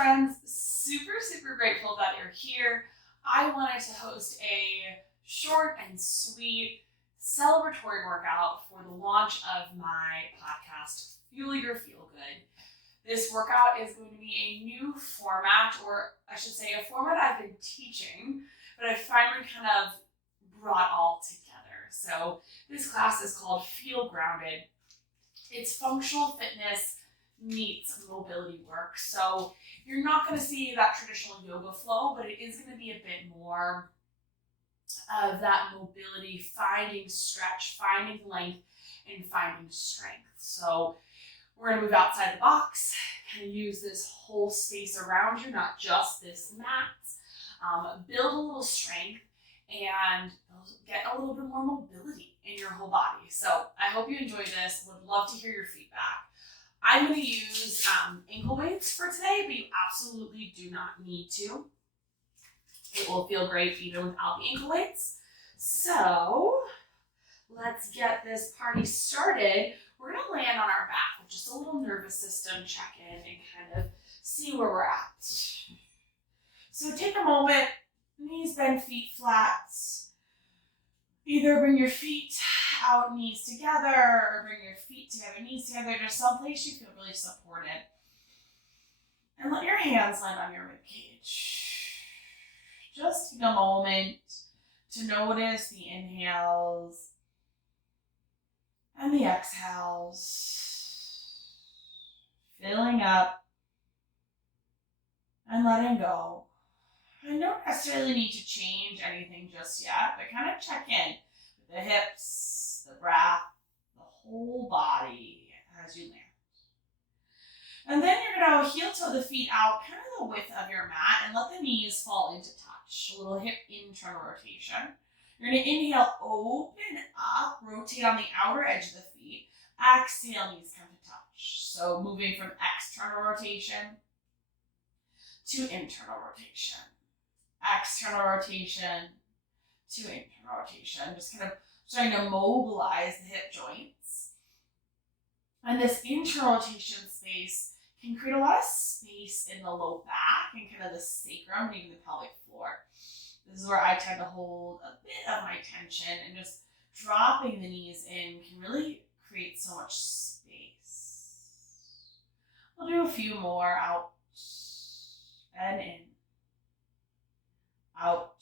friends, super grateful that you're here. I wanted to host a short and sweet celebratory workout for the launch of my podcast, Fuel Your Feel Good. This workout is going to be a new format, or I should say a format I've been teaching, but I finally kind of brought all together. So this class is called Feel Grounded. It's functional fitness meets mobility work. So you're not going to see that traditional yoga flow, but it is going to be a bit more of that mobility, finding stretch, finding length, and finding strength. So we're going to move outside the box, kind of use this whole space around you, not just this mat. Build a little strength and get a little bit more mobility in your whole body. So I hope you enjoy this. Would love to hear your feedback. I'm going to use ankle weights for today, but you absolutely do not need to. It will feel great even without the ankle weights. So let's get this party started. We're going to land on our back with just a little nervous system check-in and kind of see where we're at. So take a moment, knees bent, feet flat. Either bring your feet out, knees together, or bring your feet together, knees together, just someplace you feel really supported. And let your hands land on your ribcage. Just take a moment to notice the inhales and the exhales. Filling up and letting go. I don't necessarily need to change anything just yet, but kind of check in with the hips, the breath, the whole body as you land. And then you're going to heel toe the feet out, kind of the width of your mat, and let the knees fall into touch. A little hip internal rotation. You're going to inhale, open up, rotate on the outer edge of the feet. Exhale, knees come to touch. So moving from external rotation to internal rotation. External rotation to internal rotation. Just kind of starting to mobilize the hip joints. And this internal rotation space can create a lot of space in the low back and kind of the sacrum and even the pelvic floor. This is where I tend to hold a bit of my tension, and just dropping the knees in can really create so much space. We'll do a few more. Out and in. Out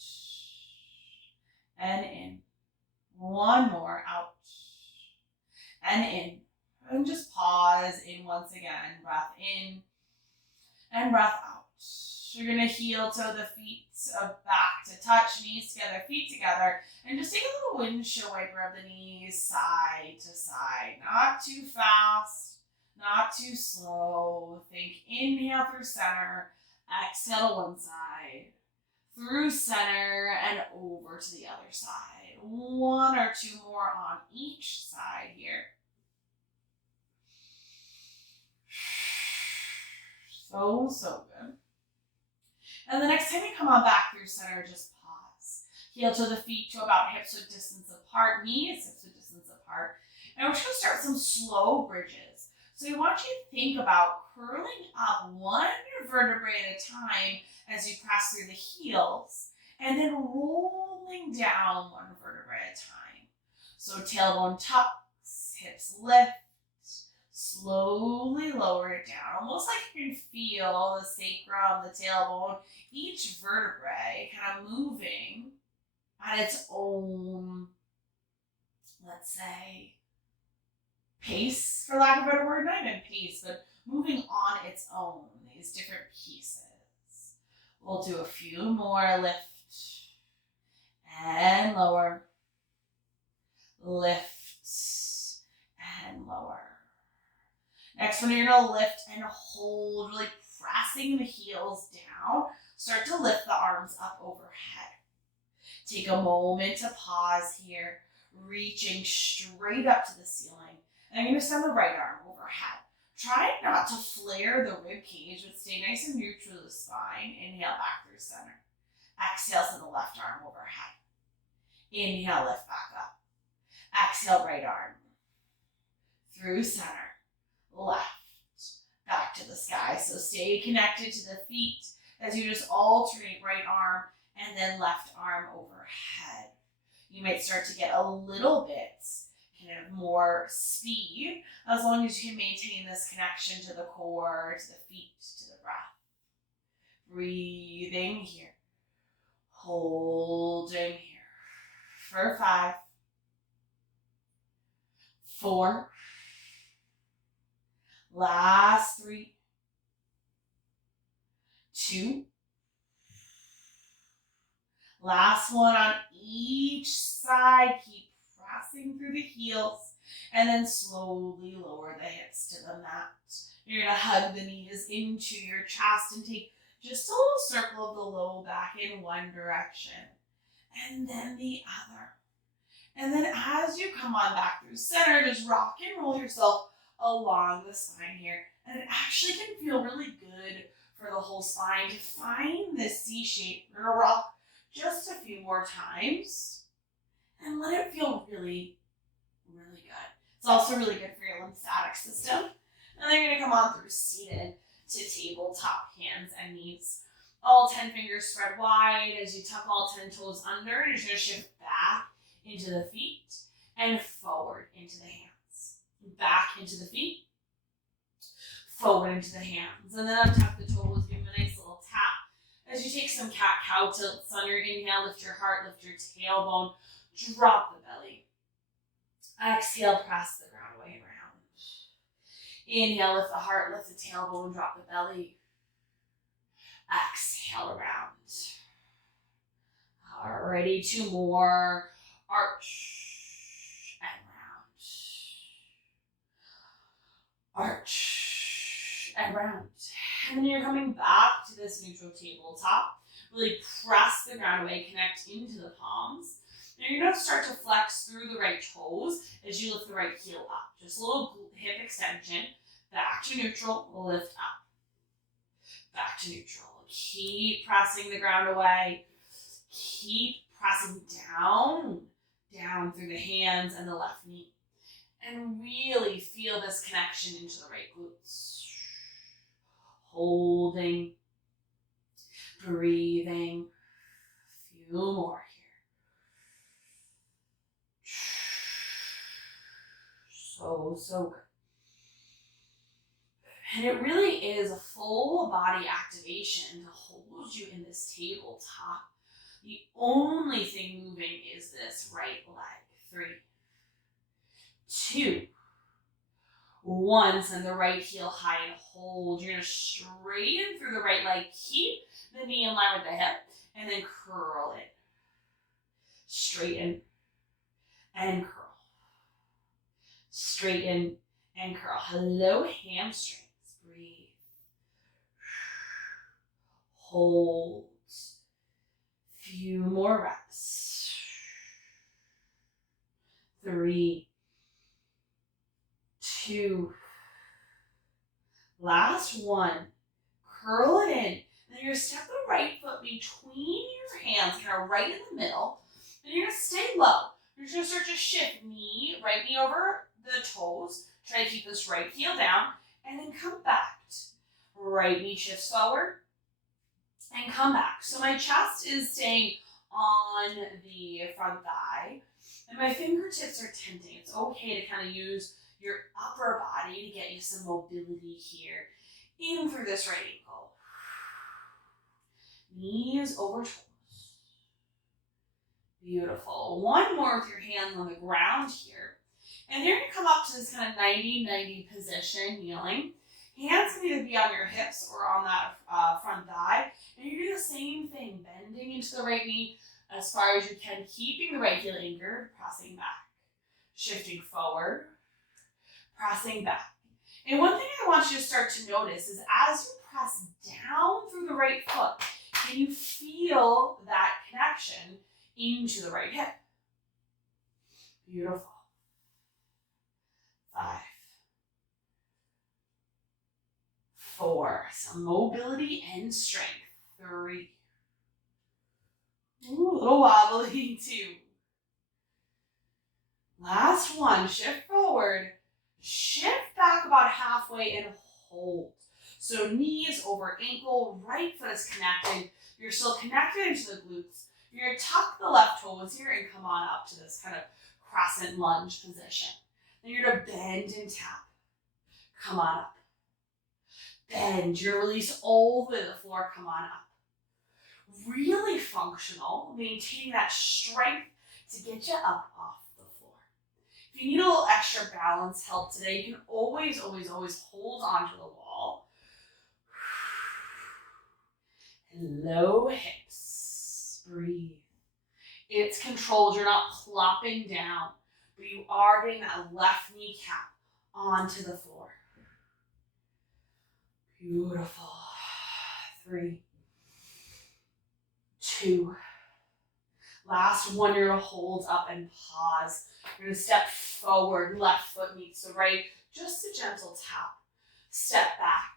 and in. One more. Out and in. And just pause in once again. Breath in and breath out. You're going to heel toe the feet back to touch, knees together, feet together, and just take a little windshield wiper of the knees side to side. Not too fast, not too slow. Think inhale through center, exhale to one side, through center and over to the other side. One or two more on each side here. So good. And the next time you come on back through center, just pause. Heel to the feet to about hips width distance apart, knees hips width distance apart. And we're just going to start some slow bridges. So we want you to think about curling up one vertebrae at a time as you press through the heels, and then rolling down one vertebrae at a time. So tailbone tucks, hips lift, slowly lower it down, almost like you can feel the sacrum, the tailbone, each vertebrae kind of moving at its own, let's say, pace, for lack of a better word, not even pace, but moving on its own, these different pieces. We'll do a few more. Lift and lower. Lift and lower. Next one, you're going to lift and hold, really pressing the heels down. Start to lift the arms up overhead. Take a moment to pause here, reaching straight up to the ceiling. And you're going to send the right arm overhead. Try not to flare the rib cage, but stay nice and neutral to the spine. Inhale back through center. Exhale, send the left arm overhead. Inhale, lift back up. Exhale, right arm. Through center. Left back to the sky. So stay connected to the feet as you just alternate right arm and then left arm overhead. You might start to get a little bit kind of more speed as long as you can maintain this connection to the core, to the feet, to the breath. Breathing here. Holding here for 5, 4, last 3, 2, last one on each side. Keep pressing through the heels and then slowly lower the hips to the mat. You're going to hug the knees into your chest and take just a little circle of the low back in one direction and then the other. And then as you come on back through center, just rock and roll yourself along the spine here. And it actually can feel really good for the whole spine to find this C shape. We're going to rock just a few more times and let it feel really, really good. It's also really good for your lymphatic system. And then you're going to come on through seated to tabletop, hands and knees. All 10 fingers spread wide as you tuck all 10 toes under. You're just going to shift back into the feet and forward into the hands. Back into the feet, forward into the hands. And then untuck the toes, give them a nice little tap. As you take some cat-cow tilts on your inhale, lift your heart, lift your tailbone, drop the belly. Exhale, press the ground away and around. Inhale, lift the heart, lift the tailbone, drop the belly. Exhale, around. Alrighty, 2 more. Arch and round. Arch and round. And then you're coming back to this neutral tabletop. Really press the ground away, connect into the palms. Now you're going to start to flex through the right toes as you lift the right heel up. Just a little hip extension. Back to neutral, lift up. Back to neutral. Keep pressing the ground away. Keep pressing down through the hands and the left knee. And really feel this connection into the right glutes. Holding. Breathing. A few more here. So good. And it really is a full body activation to hold you in this tabletop. The only thing moving is this right leg. 3, 2, 1. Send the right heel high and hold. You're going to straighten through the right leg. Keep the knee in line with the hip and then curl it. Straighten and curl. Straighten and curl. Hello, hamstrings. Breathe. Hold. Few more reps. 3, 2. Last one. Curl it in. Then you're going to step the right foot between your hands, kind of right in the middle. And you're going to stay low. You're just going to start to shift right knee over the toes. Try to keep this right heel down. And then come back. Right knee shifts forward. And come back. So my chest is staying on the front thigh. And my fingertips are tenting. It's okay to kind of use your upper body to get you some mobility here. In through this right ankle. Knees over toes. Beautiful. One more with your hands on the ground here. And you're going to come up to this kind of 90-90 position, kneeling. Hands can either be on your hips or on that front thigh. And you're doing the same thing, bending into the right knee as far as you can, keeping the right heel anchored, pressing back. Shifting forward, pressing back. And one thing I want you to start to notice is as you press down through the right foot, can you feel that connection into the right hip? Beautiful. 5, 4, some mobility and strength. 3, ooh, a little wobbly. 2. Last one, shift forward, shift back about halfway and hold. So knees over ankle, right foot is connected. You're still connected into the glutes. You're going to tuck the left toes here and come on up to this kind of crescent lunge position. Then you're going to bend and tap. Come on up. Bend. You're going to release all the way to the floor. Come on up. Really functional, maintaining that strength to get you up off the floor. If you need a little extra balance help today, you can always, always, always hold onto the wall. And low hips. Breathe. It's controlled. You're not plopping down, but you are getting that left kneecap onto the floor. Beautiful. 3, 2. Last one, you're going to hold up and pause. You're going to step forward, left foot meets the right. Just a gentle tap. Step back.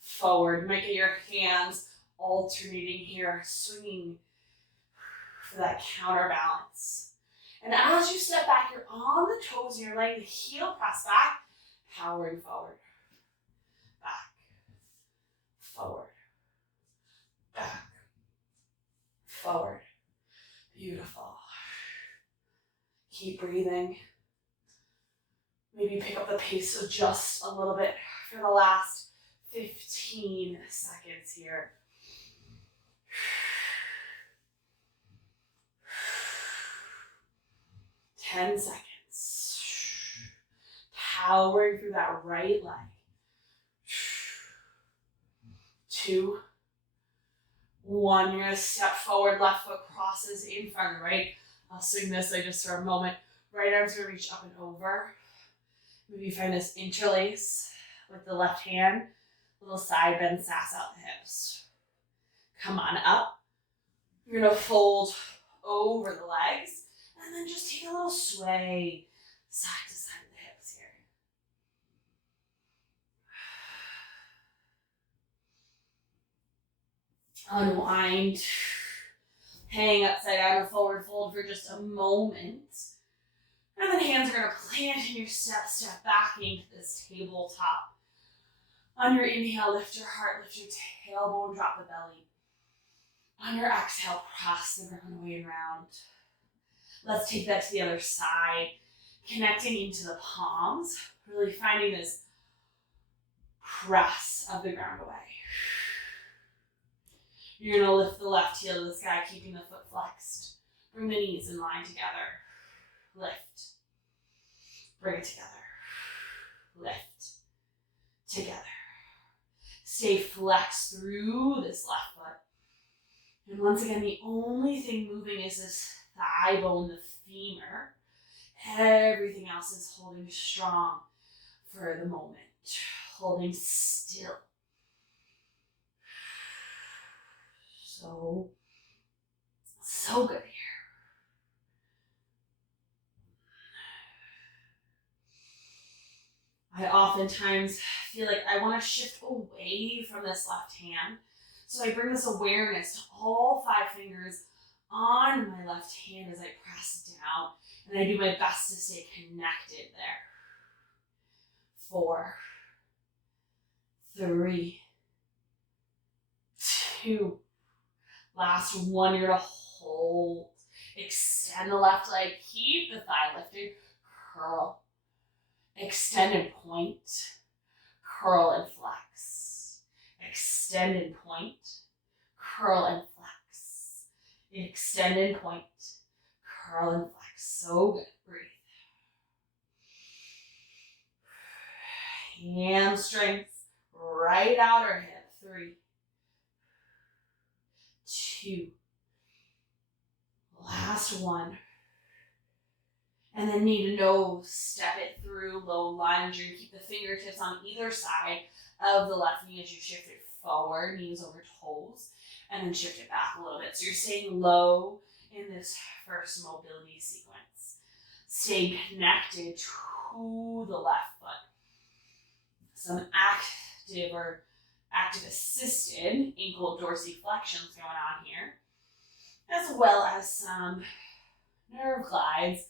Forward. You might get your hands alternating here, swinging for that counterbalance. And as you step back, you're on the toes and you're letting the heel press back, powering forward. Back. Forward. Back. Forward. Beautiful. Keep breathing. Maybe pick up the pace just a little bit for the last 15 seconds here. 10 seconds. Powering through that right leg. 2, 1. You're going to step forward, left foot crosses in front of right. I'll swing this way just for a moment. Right arm's going to reach up and over. Maybe you find this interlace with the left hand. Little side bend, sass out the hips. Come on up. You're going to fold over the legs. And then just take a little sway side to side of the hips here. Unwind. Hang upside down or forward fold for just a moment. And then hands are going to plant in your step back into this tabletop. On your inhale, lift your heart, lift your tailbone, drop the belly. On your exhale, press the ground away and round. Let's take that to the other side, connecting into the palms, really finding this press of the ground away. You're going to lift the left heel to the sky, keeping the foot flexed. Bring the knees in line together. Lift. Bring it together. Lift. Together. Stay flexed through this left foot. And once again, the only thing moving is this thigh bone, the femur. Everything else is holding strong for the moment. Holding still. So good here. I oftentimes feel like I want to shift away from this left hand. So I bring this awareness to all 5 fingers on my left hand as I press down. And I do my best to stay connected there. 4, 3, 2. Last one, you're going to hold. Extend the left leg. Keep the thigh lifted. Curl. Extend and point. Curl and flex. Extend and point. Curl and flex. Extend and point. Curl and flex. So good. Breathe. Hamstrings. Right outer hip. 3, 2. Last one. And then knee to nose, step it through, low lunge. You keep the fingertips on either side of the left knee as you shift it forward, knees over toes, and then shift it back a little bit. So you're staying low in this first mobility sequence. Staying connected to the left foot. Some active or active assisted ankle dorsiflexions going on here, as well as some nerve glides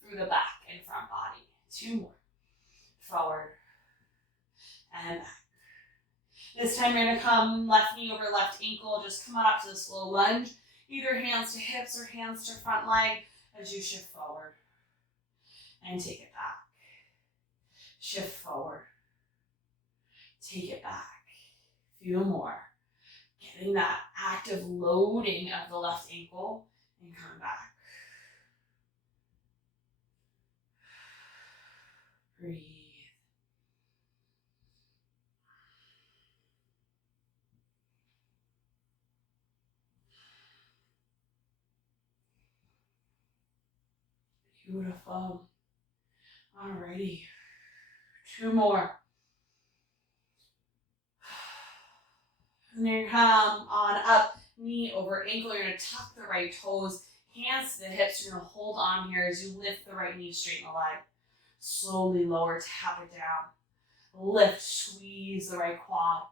through the back and front body. 2 more. Forward and back. This time you're going to come left knee over left ankle. Just come on up to this low lunge. Either hands to hips or hands to front leg as you shift forward. And take it back. Shift forward. Take it back. Few more. Getting that active loading of the left ankle and coming back. Breathe. Beautiful. Alrighty. 2 more. And then you come on up, knee over ankle. You're going to tuck the right toes, hands to the hips. You're going to hold on here as you lift the right knee, straighten the leg. Slowly lower, tap it down. Lift, squeeze the right quad.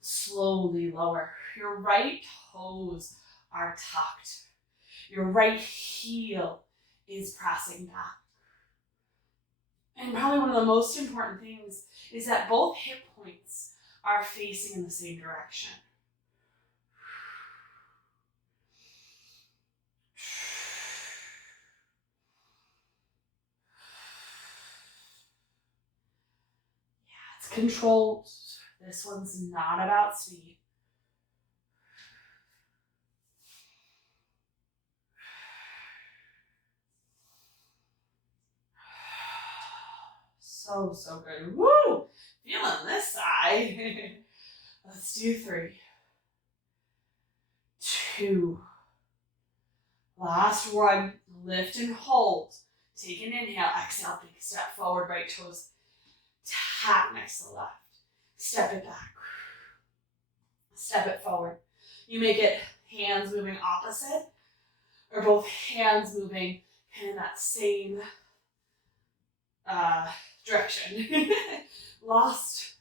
Slowly lower. Your right toes are tucked. Your right heel is pressing back. And probably one of the most important things is that both hip points are facing in the same direction. Yeah, it's controlled. This one's not about speed. So good. Woo! Feeling this side. Let's do 3. 2. Last one. Lift and hold. Take an inhale. Exhale. Big step forward. Right toes tap next to the left. Step it back. Step it forward. You make it hands moving opposite or both hands moving in that same direction. Lost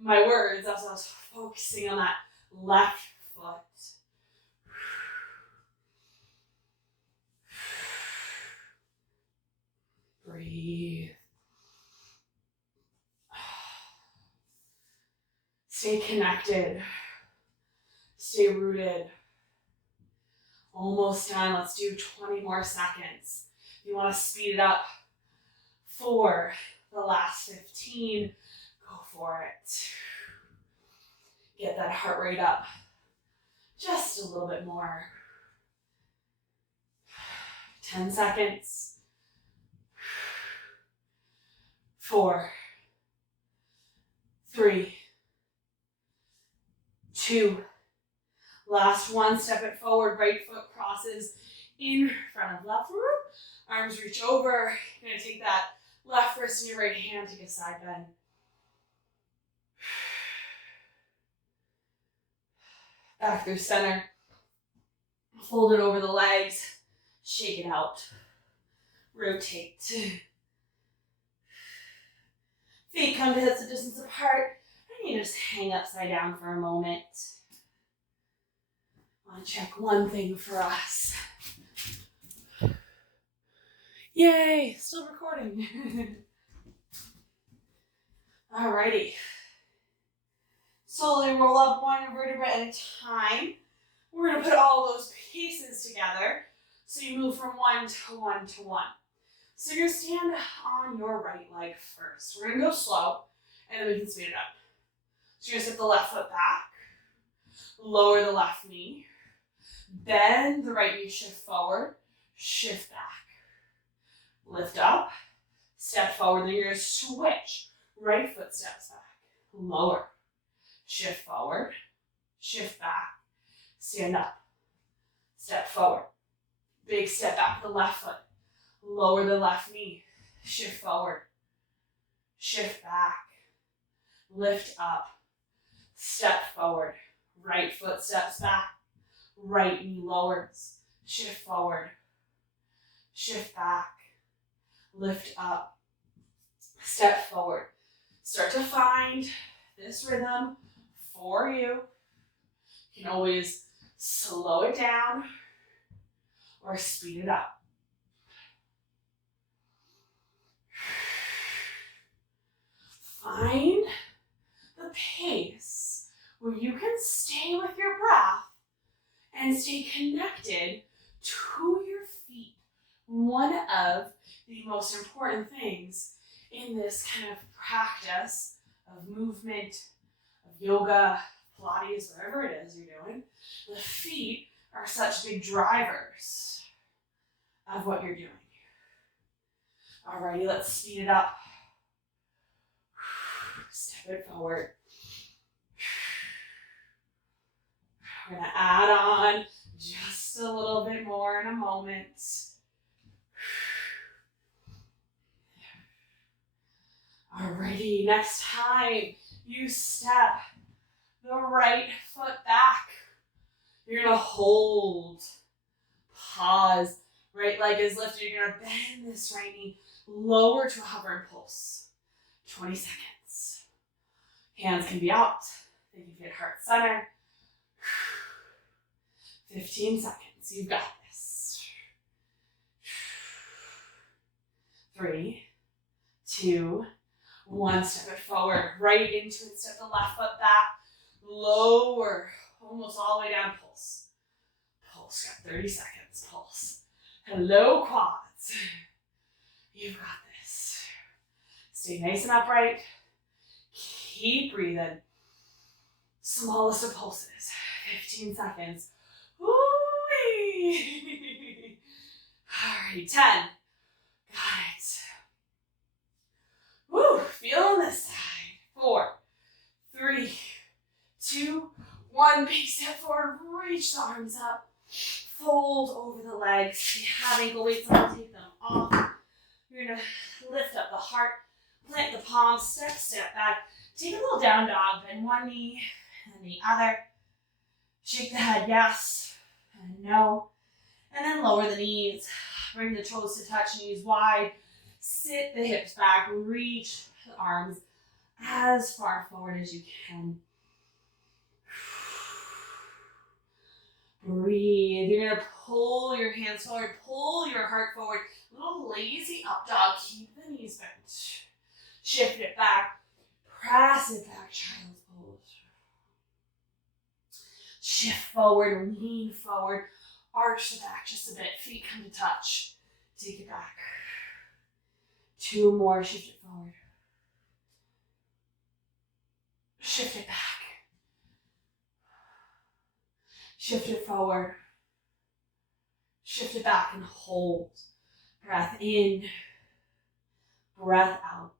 my words as I was focusing on that left foot. Breathe. Stay connected. Stay rooted. Almost done. Let's do 20 more seconds. If you want to speed it up for the last 15, go for it. Get that heart rate up just a little bit more. 10 seconds. 4, 3, 2. Last one. Step it forward. Right foot crosses in front of left. Arms reach over. You're going to take that left wrist in your right hand. Take a side bend. Back through center. Fold it over the legs. Shake it out. Rotate. Feet come to hips a distance apart. And you just hang upside down for a moment. I want to check one thing for us. Yay, still recording. Alrighty. Slowly roll up one vertebra at a time. We're going to put all those pieces together. So you move from 1 to 1 to 1. So you're going to stand on your right leg first. We're going to go slow, and then we can speed it up. So you're going to step the left foot back. Lower the left knee. Bend the right knee, shift forward. Shift back. Lift up. Step forward. Then you're going to switch. Right foot steps back. Lower. Shift forward. Shift back. Stand up. Step forward. Big step back with the left foot. Lower the left knee. Shift forward. Shift back. Lift up. Step forward. Right foot steps back. Right knee lowers. Shift forward. Shift back. Lift up. Step forward. Start to find this rhythm for you. You can always slow it down or speed it up. Find the pace where you can stay with your breath and stay connected to your feet. One of the most important things in this kind of practice of movement, of yoga, Pilates, whatever it is you're doing, the feet are such big drivers of what you're doing. Alrighty, let's speed it up. Step it forward. We're going to add on just a little bit more in a moment. Alrighty, next time you step the right foot back, you're going to hold, pause, right leg is lifted, you're going to bend this right knee, lower to a hovering pulse. 20 seconds. Hands can be out, they can be at heart center. 15 seconds, you've got this. 3, 2, 1, step it forward, right into it, step the left foot back, lower, almost all the way down, pulse. Pulse, got 30 seconds, pulse. Hello, quads. You've got this. Stay nice and upright. Keep breathing. Smallest of pulses, 15 seconds. Woo-wee. All right, 10. Got it. Woo, feeling this side. 4, 3, 2, 1. Big step forward, reach the arms up. Fold over the legs. If you have ankle weights on, take them off. You're gonna lift up the heart, plant the palms, step back. Take a little down dog, bend one knee and the other. Shake the head, yes and no. And then lower the knees. Bring the toes to touch, knees wide. Sit the hips back, reach the arms as far forward as you can. Breathe. You're going to pull your hands forward, pull your heart forward. Little lazy up dog. Keep the knees bent. Shift it back. Press it back, child's pose. Shift forward, lean forward. Arch the back just a bit. Feet come to touch. Take it back. 2 more. Shift it forward. Shift it back. Shift it forward. Shift it back and hold. Breath in. Breath out.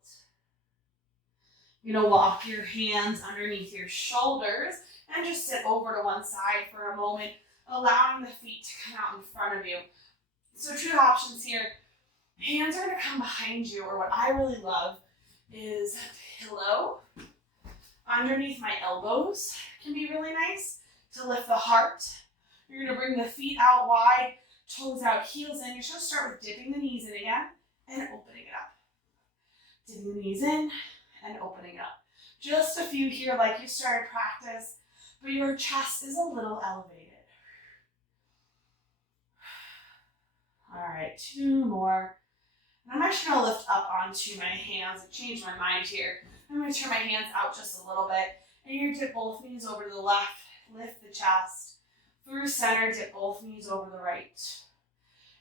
You're going to walk your hands underneath your shoulders and just sit over to one side for a moment, allowing the feet to come out in front of you. So 2 options here. Hands are going to come behind you, or what I really love is a pillow underneath my elbows. Can be really nice to lift the heart. You're going to bring the feet out wide, toes out, heels in. You're just going to start with dipping the knees in again and opening it up. Dipping the knees in and opening it up. Just a few here like you started practice, but your chest is a little elevated. All right, 2 more. And I'm actually going to lift up onto my hands and change my mind here. I'm going to turn my hands out just a little bit. And you're going to dip both knees over to the left, lift the chest. Through center, dip both knees over the right.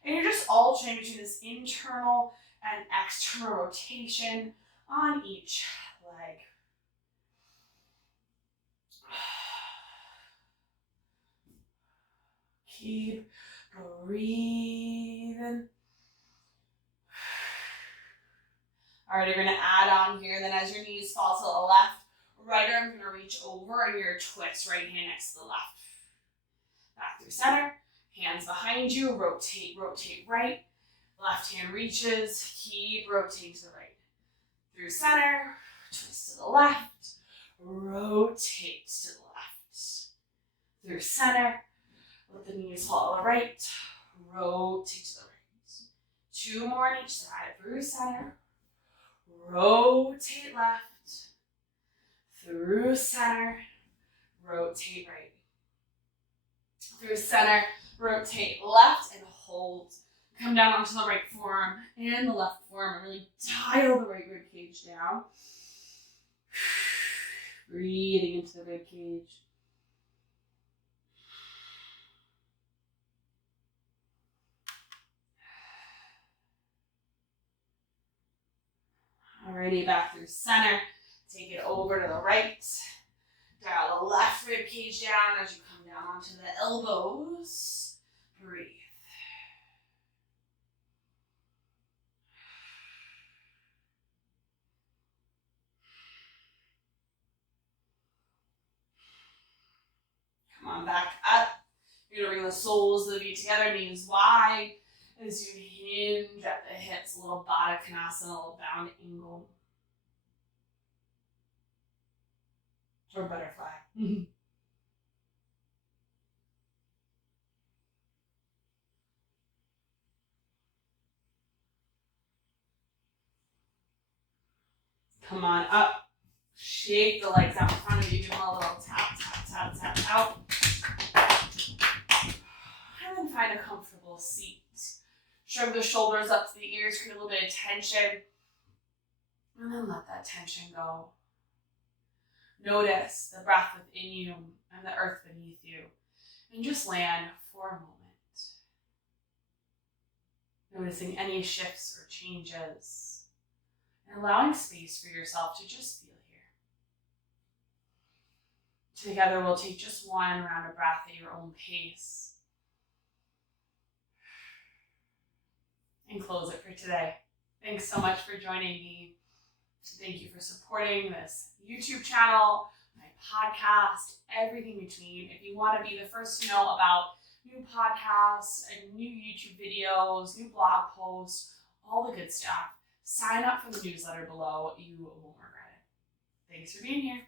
And you're just alternating between this internal and external rotation on each leg. Keep breathing. All right, you're going to add on here. Then as your knees fall to the left, right arm's going to reach over and you're going to twist right hand next to the left. Back through center. Hands behind you. Rotate, rotate right. Left hand reaches. Keep rotating to the right. Through center. Twist to the left. Rotate to the left. Through center. Let the knees fall to the right. Rotate to the right. 2 more on each side. Through center. Rotate left. Through center. Rotate right. Through center. Rotate left and hold. Come down onto the right forearm and the left forearm and really dial the right rib cage down. Breathing into the rib cage. Alrighty, back through center. Take it over to the right. Dial the left rib cage down as you come down onto the elbows. Breathe. Come on, back up. You're going to bring the soles of the feet together, knees wide. As you hinge at the hips, a little Baddha Konasana, a little bound angle. Or butterfly. Come on up. Shake the legs out in front of you. Give them a little tap, tap, tap, tap out. And then find a comfortable seat. Shrug the shoulders up to the ears, create a little bit of tension. And then let that tension go. Notice the breath within you and the earth beneath you. And just land for a moment. Noticing any shifts or changes. And allowing space for yourself to just feel here. Together we'll take just one round of breath at your own pace. And close it for today. Thanks so much for joining me. Thank you for supporting this YouTube channel, my podcast, everything between. If you want to be the first to know about new podcasts and new YouTube videos, new blog posts, all the good stuff, sign up for the newsletter below. You won't regret it. Thanks for being here.